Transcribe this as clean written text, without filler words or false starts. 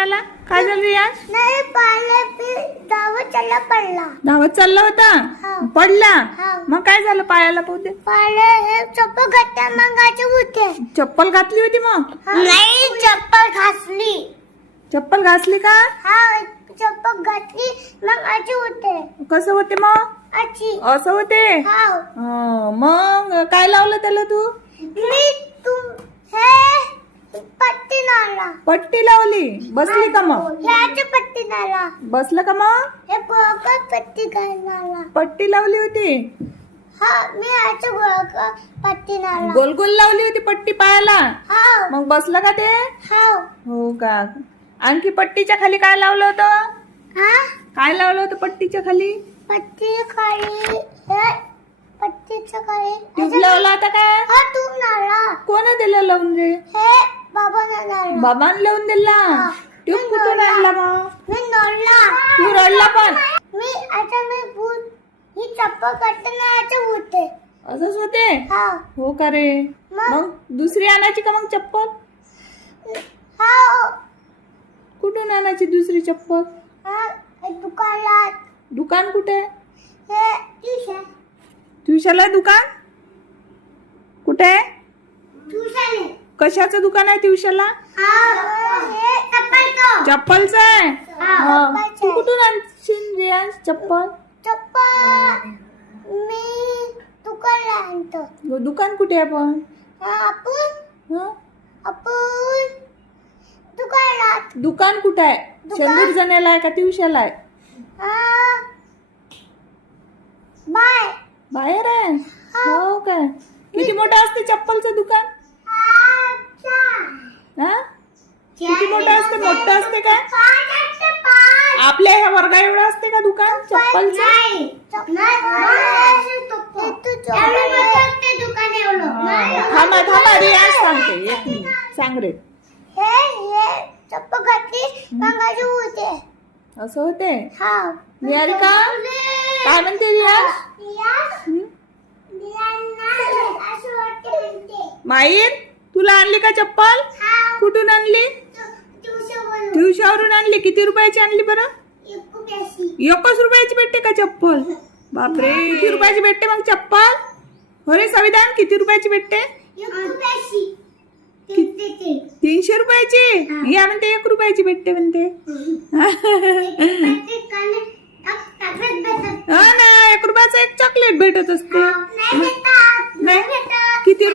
काय झालं रियाज? नाही धावत चालला पडला. धावत चालला होता पडला. मग काय झालं पायाला? पोते हे चप्पल घातल्या मगाचे होते. चप्पल घातली होती मग? नाही चप्पल घासली. चप्पल घासली का? हा चप्पल घातली मग आजी होते. कसं होते मग? आजी असं होते. मग काय लावलं त्याला तू? मी हे पट्टी नाला. पट्टी लावली. बसली का मग? ह्याची पट्टी नाला. बसलं का मग? हे पट्टी नाला. पट्टी लावली होती. हा मी ह्याची पट्टी नाला. गोल गोल लावली होती पट्टी पायाला. हा मग बसलं का ते? हो का? आणखी पट्टीच्या खाली काय लावलं होतं? काय लावलं होतं पट्टीच्या खाली? पट्टीच्या खाली ट्यूब लावला होता काय? हा ट्यूब नाला. कोण दिला लावून रे? हे बाबांना नाला. बाबांनी लावून दिला. ट्यूब कुठून आणला मग? मी नळला. तू रडला पण? मी भूत ही चप्पल काढताना होते. असंच होते. हा हो का रे? मग दुसरी आणायची का मग चप्पल? हा कुठून आणायची दुसरी चप्पल? दुकानात. दुकान कुठे? हे ट्युशन. ट्युशनला दुकान कुठे? ट्युशन. कशाचं दुकान आहे ट्युशनला? हे चप्पलचं. चप्पलचं आहे. चप्पलचं. तू कुठून आणशील रियाज चप्पल? चप्पल मी दुकानला आणतो. दुकान कुठे आहे पण? आपण दुकानात. दुकान कुठे आहे? शेंदूर जण्याला आहे का ट्युशनला आहे? बाहेर आहे. हो काय? किती मोठं असते चप्पलचं दुकान? किती मोठं असते? मोठं असते का? आपल्या ह्या वर्गा एवढं असते का दुकान चप्पलचं? थांबा थांबा रियाज सांगते. एक मिनिट सांग रे. चप्पल घातली मगाची होते. असं होते. निहारिका काय म्हणते रियाज? माहीर तुला आणली का चप्पल? कुठून आणली? ट्युशनवरून आणली. किती रुपयाची आणली बरं? 1 रुपयाची भेटते का चप्पल? बापरे, किती रुपयाची भेटते मग चप्पल? अरे संविधान किती रुपयाची भेटते? 300 रुपयाची. या म्हणते 1 रुपयाची भेटते म्हणते. हा ना, 1 रुपयाचं एक चॉकलेट भेटत असते. नाही किती